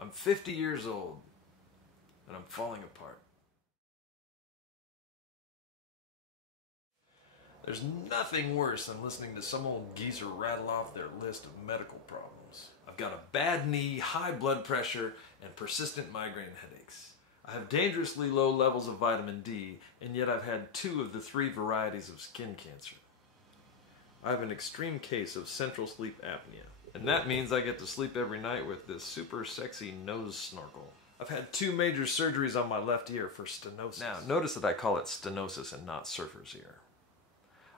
I'm 50 years old, and I'm falling apart. There's nothing worse than listening to some old geezer rattle off their list of medical problems. I've got a bad knee, high blood pressure, and persistent migraine headaches. I have dangerously low levels of vitamin D, and yet I've had 2 of the 3 varieties of skin cancer. I have an extreme case of central sleep apnea, and that means I get to sleep every night with this super sexy nose snorkel. I've had 2 major surgeries on my left ear for stenosis. Now, notice that I call it stenosis and not surfer's ear.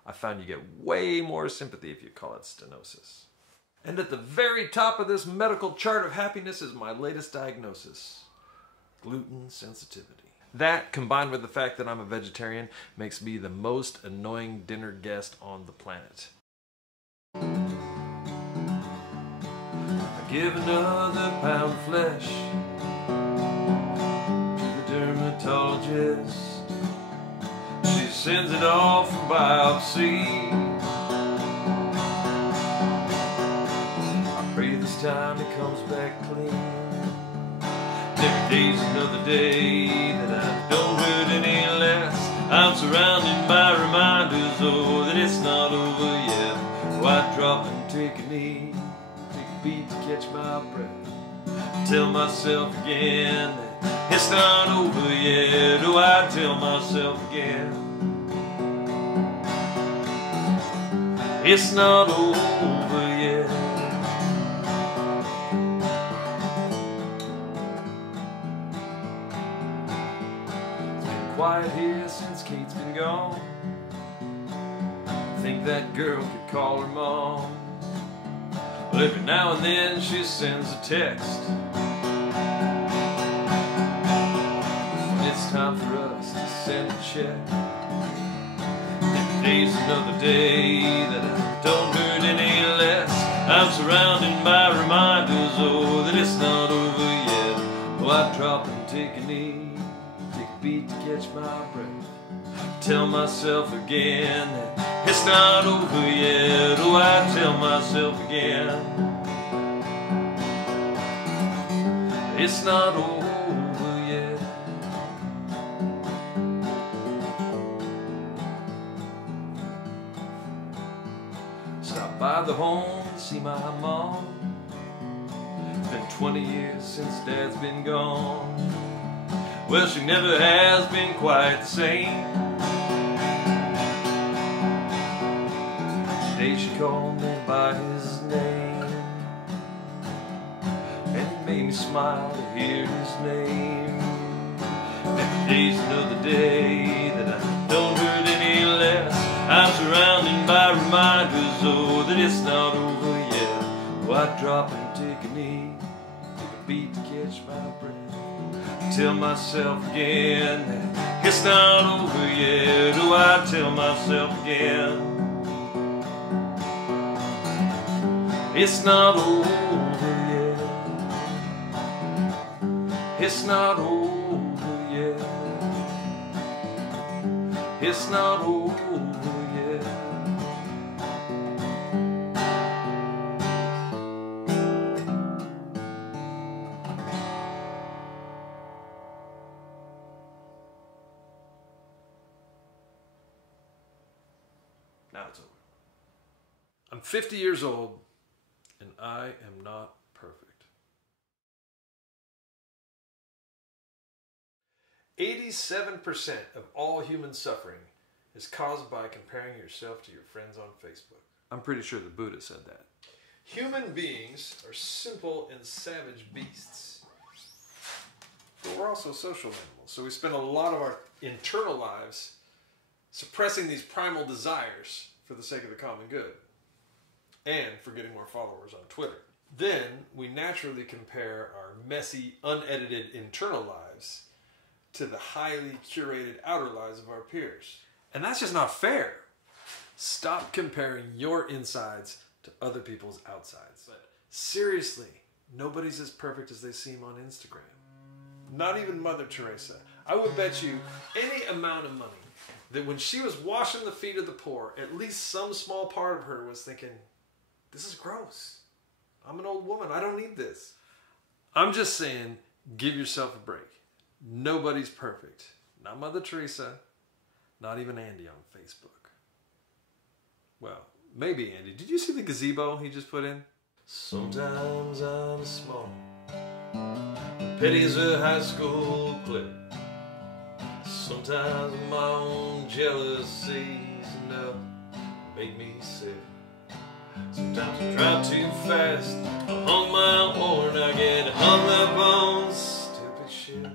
I found you get way more sympathy if you call it stenosis. And at the very top of this medical chart of happiness is my latest diagnosis: gluten sensitivity. That, combined with the fact that I'm a vegetarian, makes me the most annoying dinner guest on the planet. I give another pound of flesh to the dermatologist. She sends it off for biopsy. I pray this time it comes back clean. Every day's another day that I don't hurt any less. I'm surrounded by reminders, oh, that it's not over yet. Oh, I drop and take a knee, take a beat to catch my breath. Tell myself again that it's not over yet. Oh, I tell myself again it's not over yet. Quiet here since Kate's been gone. Think that girl could call her mom. Well, every now and then she sends a text. When it's time for us to send a check. Every day's another day that I don't hurt any less. I'm surrounded by reminders, oh, that it's not over yet. Oh, I drop and take a knee, beat to catch my breath. Tell myself again that it's not over yet. Oh, I tell myself again it's not over yet. Stop by the home to see my mom. It's been 20 years since Dad's been gone. Well, she never has been quite the same. Today she called me by his name, and it made me smile to hear his name. Every day's another day that I don't hurt any less. I'm surrounded by reminders, oh, that it's not over yet. Oh, I drop and take a knee, take a beat to catch my breath. Tell myself again that it's not over yet. Oh, I tell myself again it's not over yet. It's not over yet. It's not over yet. Now it's over. I'm 50 years old, and I am not perfect. 87% of all human suffering is caused by comparing yourself to your friends on Facebook. I'm pretty sure the Buddha said that. Human beings are simple and savage beasts. But we're also social animals, so we spend a lot of our internal lives suppressing these primal desires for the sake of the common good and for getting more followers on Twitter. Then we naturally compare our messy, unedited internal lives to the highly curated outer lives of our peers. And that's just not fair. Stop comparing your insides to other people's outsides. But seriously, nobody's as perfect as they seem on Instagram. Not even Mother Teresa. I would bet you any amount of money that when she was washing the feet of the poor, at least some small part of her was thinking, this is gross. I'm an old woman. I don't need this. I'm just saying, give yourself a break. Nobody's perfect. Not Mother Teresa, not even Andy on Facebook. Well, maybe Andy. Did you see the gazebo he just put in? Sometimes I'm small. Pity's a high school clip. Sometimes my own jealousy's enough to make me sick. Sometimes I drive too fast, I honk my horn, I get hung up on stupid shit.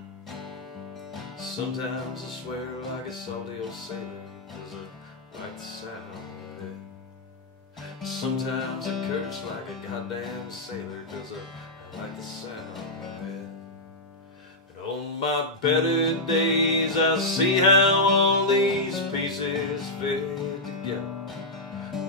Sometimes I swear like a salty old sailor, 'cause I like the sound of it. Sometimes I curse like a goddamn sailor, 'cause I like the sound of it. And on my better days I see how all these pieces fit together.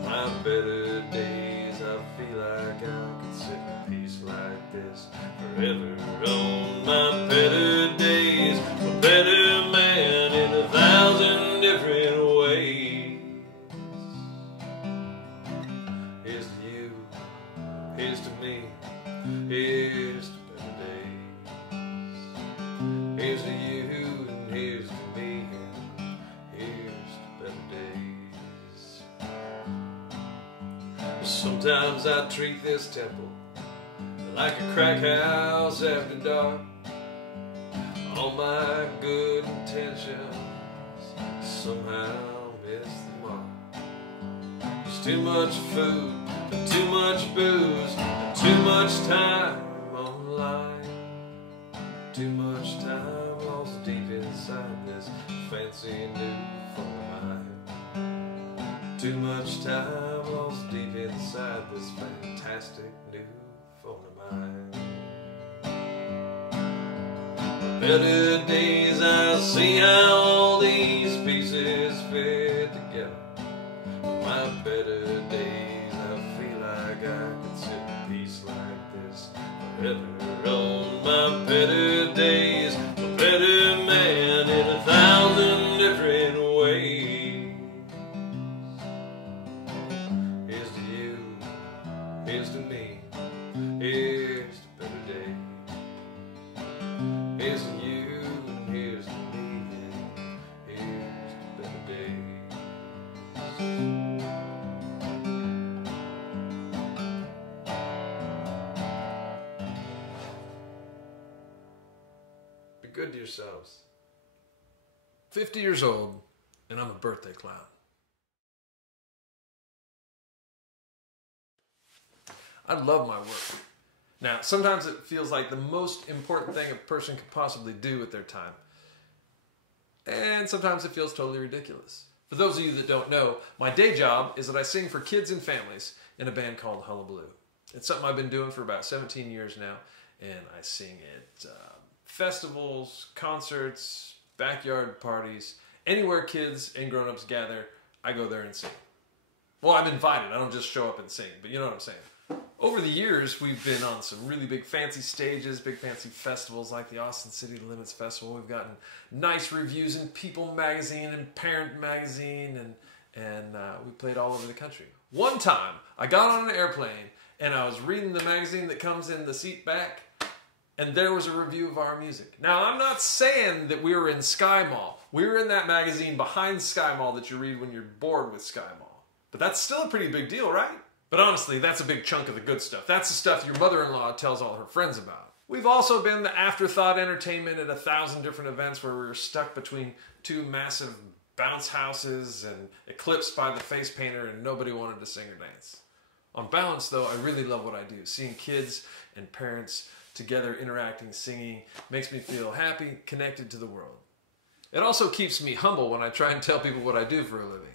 My better days, I feel like I could sit in peace like this forever. On my better days, a better man in 1,000 different ways. Here's to you, here's to me, here's to better days. Here's to you, and here's to me, and here's to better days. Sometimes I treat this temple like a crack house after dark. All my good intentions somehow miss the mark. There's too much food, and too much booze, and too much time online. Too much time lost deep inside this fancy new phone of mine. Too much time lost deep inside this fantastic new phone of mine. Better days I see how all these pieces fit together. My better days I feel like I could sit in peace like this forever. On my better days, a better man in 1,000 different ways. Here's to you, here's to me, here's to better days. Here's to you, and here's to me, and here's to better days. Be good to yourselves. 50 years old, and I'm a birthday clown. I love my work. Now, sometimes it feels like the most important thing a person could possibly do with their time. And sometimes it feels totally ridiculous. For those of you that don't know, my day job is that I sing for kids and families in a band called Hullabaloo. It's something I've been doing for about 17 years now, and I sing at festivals, concerts, backyard parties, anywhere kids and grown-ups gather, I go there and sing. Well, I'm invited. I don't just show up and sing, but you know what I'm saying. Over the years, we've been on some really big fancy stages, big fancy festivals like the Austin City Limits Festival. We've gotten nice reviews in People Magazine and Parent Magazine, and we played all over the country. One time, I got on an airplane, and I was reading the magazine that comes in the seat back, and there was a review of our music. Now, I'm not saying that we were in Sky Mall. We were in that magazine behind Sky Mall that you read when you're bored with Sky Mall. But that's still a pretty big deal, right? But honestly, that's a big chunk of the good stuff. That's the stuff your mother-in-law tells all her friends about. We've also been the afterthought entertainment at 1,000 different events where we were stuck between two massive bounce houses and eclipsed by the face painter and nobody wanted to sing or dance. On balance, though, I really love what I do. Seeing kids and parents together interacting, singing, makes me feel happy, connected to the world. It also keeps me humble when I try and tell people what I do for a living.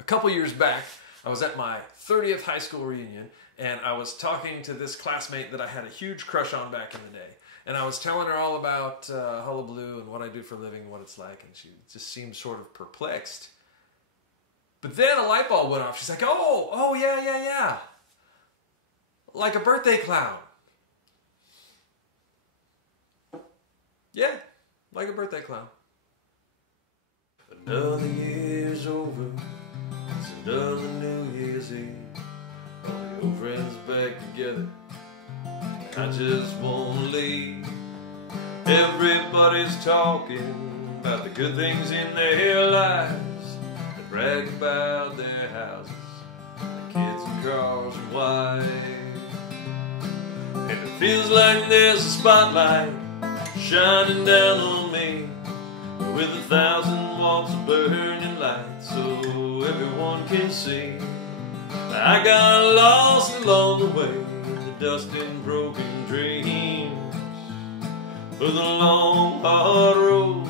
A couple years back, I was at my 30th high school reunion, and I was talking to this classmate that I had a huge crush on back in the day. And I was telling her all about Hullabaloo and what I do for a living and what it's like, and she just seemed sort of perplexed. But then a light bulb went off. She's like, oh, yeah. Like a birthday clown. Yeah, like a birthday clown. Another year's over. It's another New Year's Eve. All the old friends back together. I just won't leave. Everybody's talking about the good things in their lives. They brag about their houses, their kids and cars and wives. And it feels like there's a spotlight shining down on me, with 1,000 watts of burning light, so everyone can see. I got lost along the way in the dust and broken dreams of the long hard road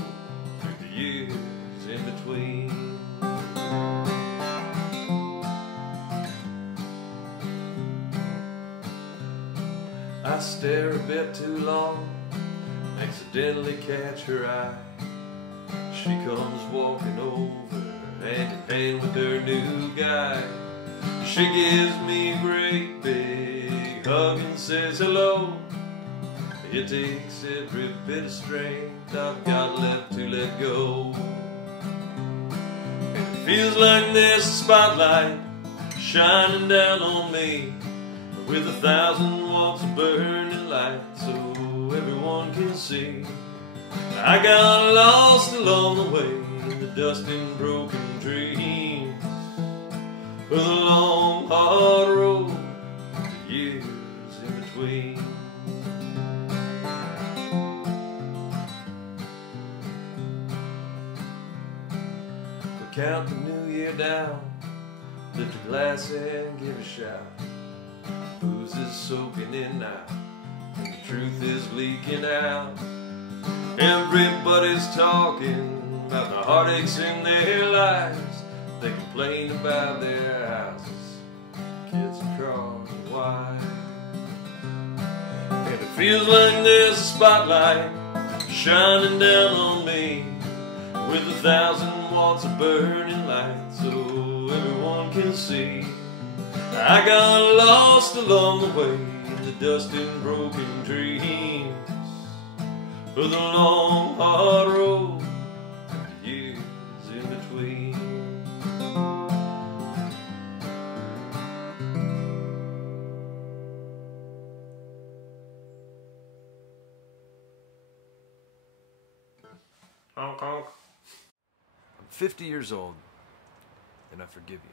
through the years in between. I stare a bit too long, accidentally catch her eye. She comes walking over, hand in hand with her new guy. She gives me a great big hug and says hello. It takes every bit of strength I've got left to let go. And it feels like there's a spotlight shining down on me, with 1,000 watts of burning light, so everyone can see. I got lost along the way in the dust and broken dreams of the long hard road, the years in between. We count the new year down, lift a glass and give a shout. Booze is soaking in now, and the truth is leaking out. Everybody's talking about the heartaches in their lives. They complain about their houses, kids and cars and wives. And it feels like there's a spotlight shining down on me, with 1,000 watts of burning light, so everyone can see. I got lost along the way in the dust and broken dreams of the long hard road, the years in between. Honk honk. I'm 50 years old, and I forgive you.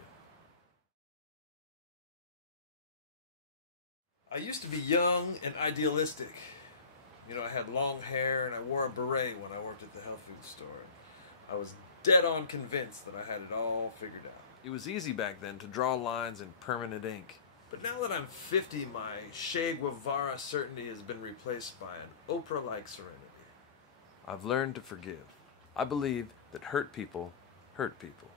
I used to be young and idealistic. You know, I had long hair and I wore a beret when I worked at the health food store. I was dead on convinced that I had it all figured out. It was easy back then to draw lines in permanent ink. But now that I'm 50, my Che Guevara certainty has been replaced by an Oprah-like serenity. I've learned to forgive. I believe that hurt people hurt people.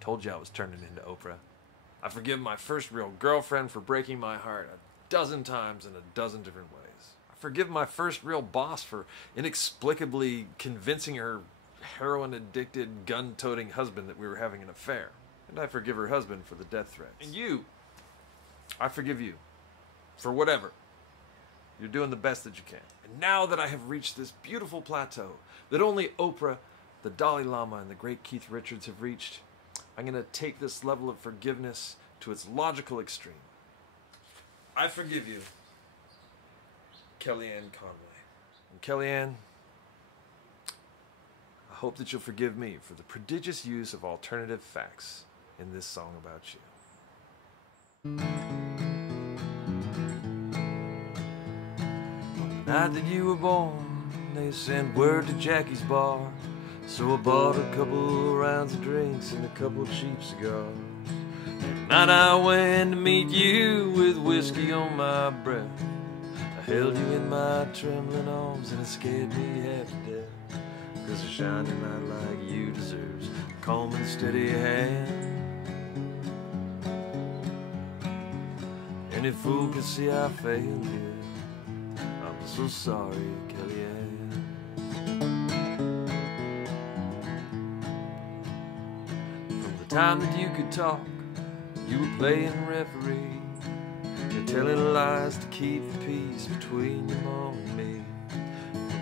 Told you I was turning into Oprah. I forgive my first real girlfriend for breaking my heart 12 times in 12 different ways. I forgive my first real boss for inexplicably convincing her heroin-addicted, gun-toting husband that we were having an affair. And I forgive her husband for the death threats. And you, I forgive you for whatever. You're doing the best that you can. And now that I have reached this beautiful plateau that only Oprah, the Dalai Lama, and the great Keith Richards have reached, I'm going to take this level of forgiveness to its logical extreme. I forgive you, Kellyanne Conway. And Kellyanne, I hope that you'll forgive me for the prodigious use of alternative facts in this song about you. On the night that you were born, they sent word to Jackie's bar. So I bought a couple rounds of drinks and a couple cheap cigars. That night I went to meet you with whiskey on my breath. I held you in my trembling arms and it scared me half to death. 'Cause a shining light like you deserves a calm and steady hand. Any fool could see I failed you. I'm so sorry, Kellyanne. Time that you could talk, you were playing referee. You're telling lies to keep the peace between your mom and me.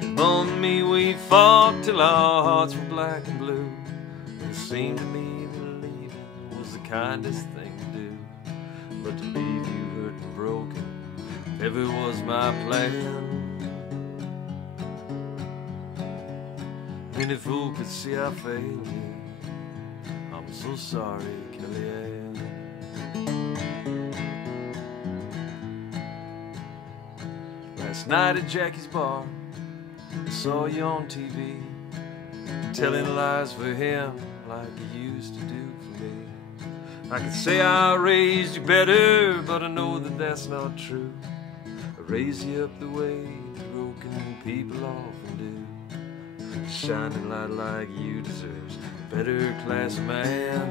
Your mom and me, we fought till our hearts were black and blue. It seemed to me that leaving was the kindest thing to do. But to leave you hurt and broken never was my plan. Any fool could see I failed you. I'm so sorry, Kellyanne. Last night at Jackie's bar, I saw you on TV, telling lies for him like you used to do for me. I could say I raised you better, but I know that that's not true. I raised you up the way broken people often do. A shining light like you deserves a better class of man.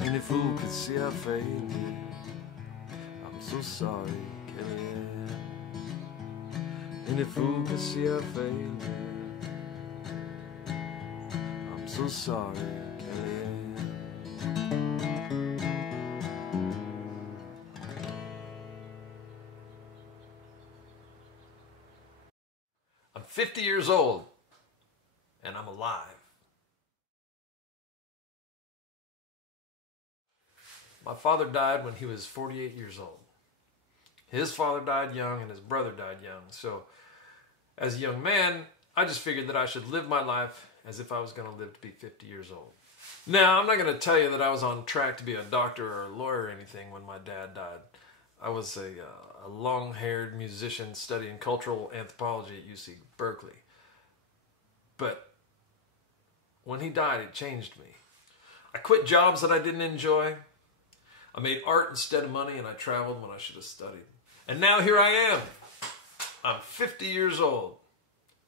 Any fool could see I failed you. I'm so sorry, Kellyanne. Any fool could see I failed you. I'm so sorry, Kellyanne. I'm 50 years old, and I'm alive. My father died when he was 48 years old. His father died young, and his brother died young. So, as a young man, I just figured that I should live my life as if I was going to live to be 50 years old. Now, I'm not going to tell you that I was on track to be a doctor or a lawyer or anything when my dad died. I was a long-haired musician studying cultural anthropology at UC Berkeley. But when he died, it changed me. I quit jobs that I didn't enjoy. I made art instead of money, and I traveled when I should have studied. And now here I am. I'm 50 years old.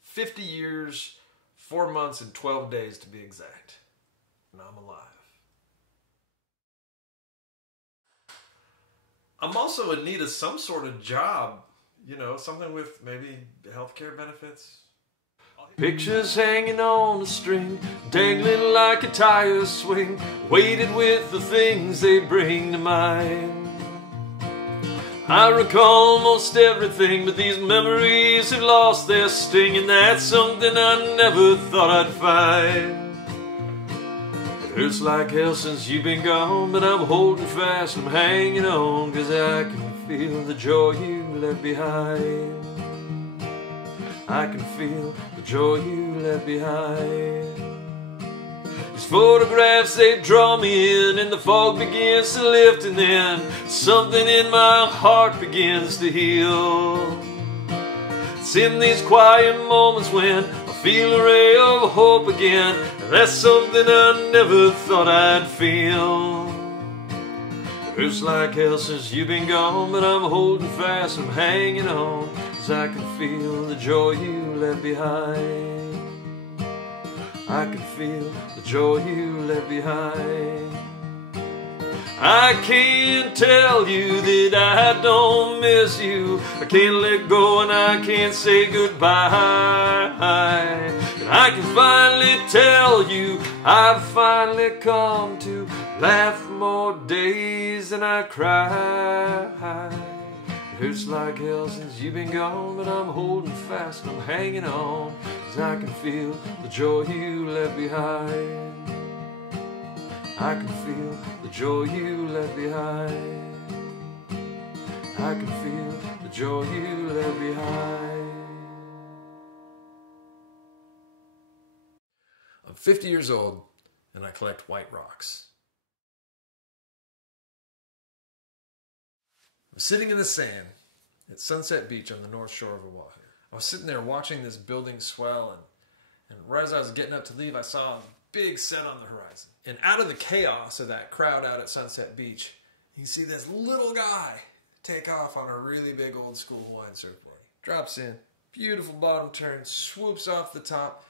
50 years, 4 months, and 12 days to be exact. And I'm alive. I'm also in need of some sort of job, you know, something with maybe healthcare benefits. Pictures hanging on a string, dangling like a tire swing, weighted with the things they bring to mind. I recall almost everything, but these memories have lost their sting, and that's something I never thought I'd find. It hurts like hell since you've been gone, but I'm holding fast, I'm hanging on, 'cause I can feel the joy you left behind. I can feel the joy you left behind. These photographs, they draw me in, and the fog begins to lift, and then something in my heart begins to heal. It's in these quiet moments when I feel a ray of hope again, and that's something I never thought I'd feel. It hurts like hell since you've been gone, but I'm holding fast, I'm hanging on, 'cause I can feel the joy you left behind. I can feel the joy you left behind. I can't tell you that I don't miss you. I can't let go and I can't say goodbye. And I can finally tell you I've finally come to laugh more days than I cry. It hurts like hell since you've been gone, but I'm holding fast and I'm hanging on, 'cause I can feel the joy you left behind. I can feel the joy you left behind. I can feel the joy you left behind. I'm 50 years old and I collect white rocks. I'm sitting in the sand at Sunset Beach on the north shore of Oahu. I was sitting there watching this building swell, and right as I was getting up to leave, I saw a big set on the horizon. And out of the chaos of that crowd out at Sunset Beach, you can see this little guy take off on a really big old school Hawaiian surfboard. Drops in, beautiful bottom turn, swoops off the top,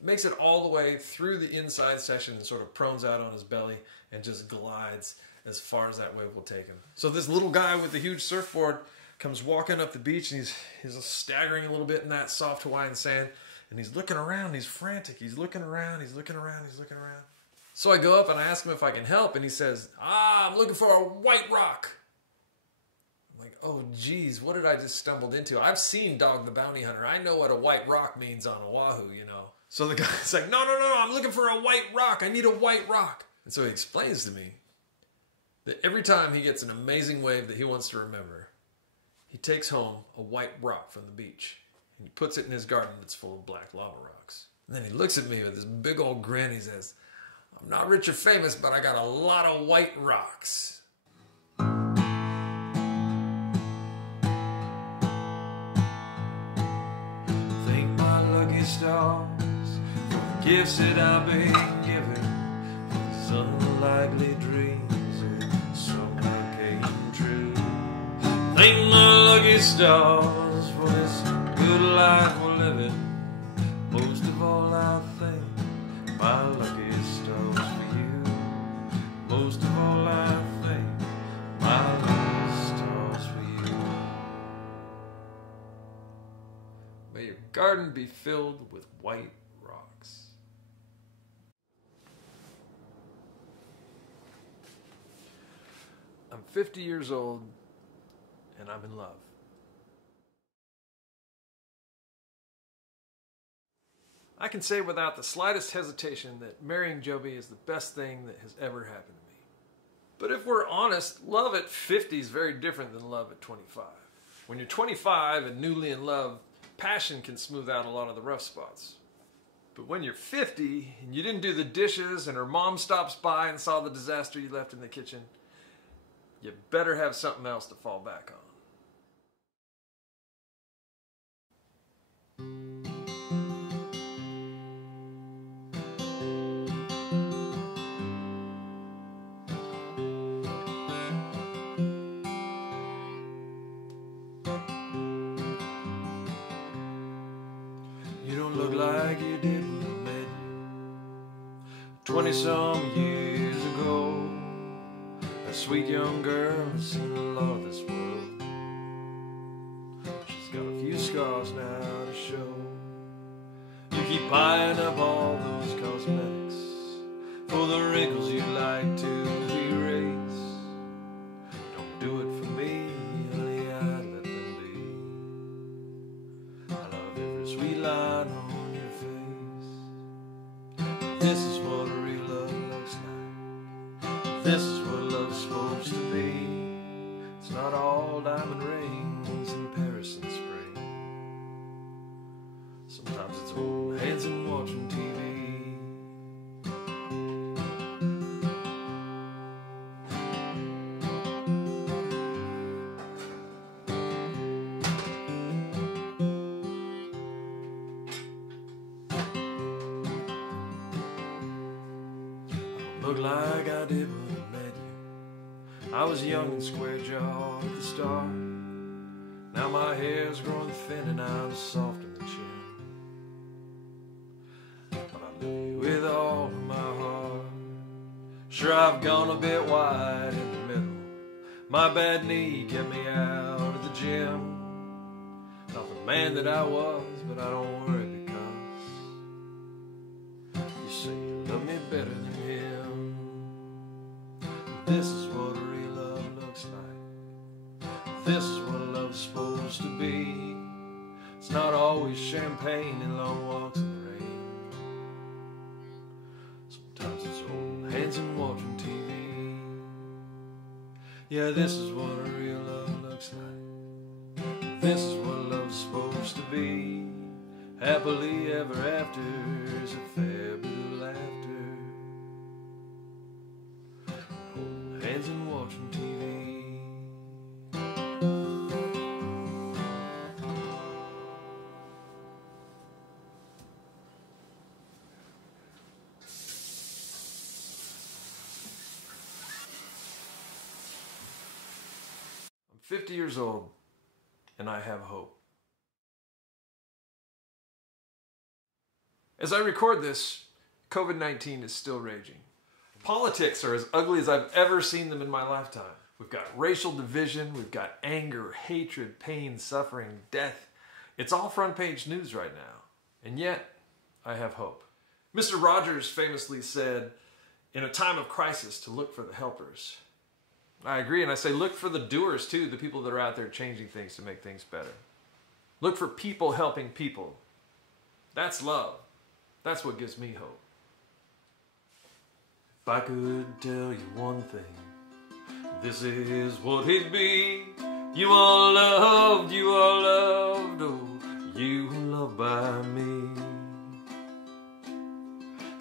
makes it all the way through the inside section and sort of prones out on his belly and just glides as far as that wave will take him. So this little guy with the huge surfboard comes walking up the beach, and he's staggering a little bit in that soft Hawaiian sand, and he's looking around, he's frantic, he's looking around, he's looking around, he's looking around. So I go up and I ask him if I can help, and he says, I'm looking for a white rock. I'm like, oh geez, what did I just stumbled into? I've seen Dog the Bounty Hunter. I know what a white rock means on Oahu, you know. So the guy's like, no, I'm looking for a white rock. I need a white rock. And so he explains to me, that every time he gets an amazing wave that he wants to remember, he takes home a white rock from the beach and he puts it in his garden that's full of black lava rocks. And then he looks at me with this big old grin. He says, "I'm not rich or famous, but I got a lot of white rocks." Thank my lucky stars for the gifts that I've been given, for these unlikely dreams that somehow came true. Thank my lucky stars for this good life we're living. Most of all, I thank my lucky stars for you. Most of all, I thank my lucky stars for you. May your garden be filled with white rocks. I'm 50 years old and I'm in love. I can say without the slightest hesitation that marrying Joby is the best thing that has ever happened to me. But if we're honest, love at 50 is very different than love at 25. When you're 25 and newly in love, passion can smooth out a lot of the rough spots. But when you're 50 and you didn't do the dishes and her mom stops by and saw the disaster you left in the kitchen, you better have something else to fall back on. You don't look like you did when I met you 20-some years ago. A sweet young girl has seen a lot of this world. She's got a few scars now to show. You keep buying up all those cosmetics for the wrinkles you'd like to erase. Don't do it for me, honey, I'd let them be. I love every sweet line on your face. This is what a real love looks like. This is what love's supposed to be. It's not all diamond rings in Paris in spring. Sometimes it's holding hands and watching TV. Look like I did when I met you. I was young and square-jawed at the start. Now my hair's growing thin and I'm soft in the chin. But I love you with all of my heart. Sure, I've gone a bit wide in the middle. My bad knee kept me out of the gym. Not the man that I was, but I don't worry because you say you love me better than him. This is what a real love looks like. This is what love's supposed to be. It's not always champagne and long walks in the rain. Sometimes it's holding hands and watching TV. Yeah, this is what a real love looks like. This is what love's supposed to be. Happily ever after is a fair bit of laughter. Holding hands and watching TV. I'm 50 years old and I have hope. As I record this, COVID-19 is still raging. Politics are as ugly as I've ever seen them in my lifetime. We've got racial division, we've got anger, hatred, pain, suffering, death. It's all front page news right now. And yet, I have hope. Mr. Rogers famously said, in a time of crisis, to look for the helpers. I agree, and I say look for the doers too, the people that are out there changing things to make things better. Look for people helping people. That's love. That's what gives me hope. If I could tell you one thing, this is what it'd be. You are loved, oh, you loved by me.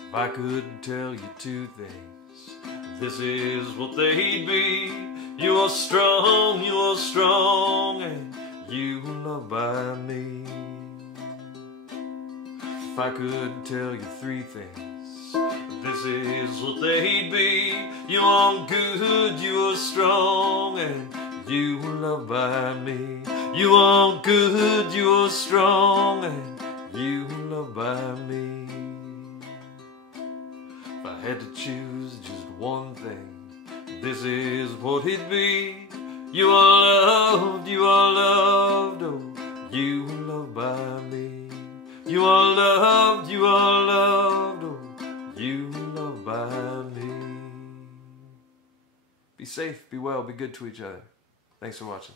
If I could tell you two things, this is what they'd be. You are strong, and you loved by me. If I could tell you three things, this is what they'd be. You are good, you are strong, and you loved by me. You are good, you are strong, and you loved by me. If I had to choose just one thing, this is what it'd be. You are loved, oh, you loved by me. You are loved, oh, you loved by me. Be safe, be well, be good to each other. Thanks for watching.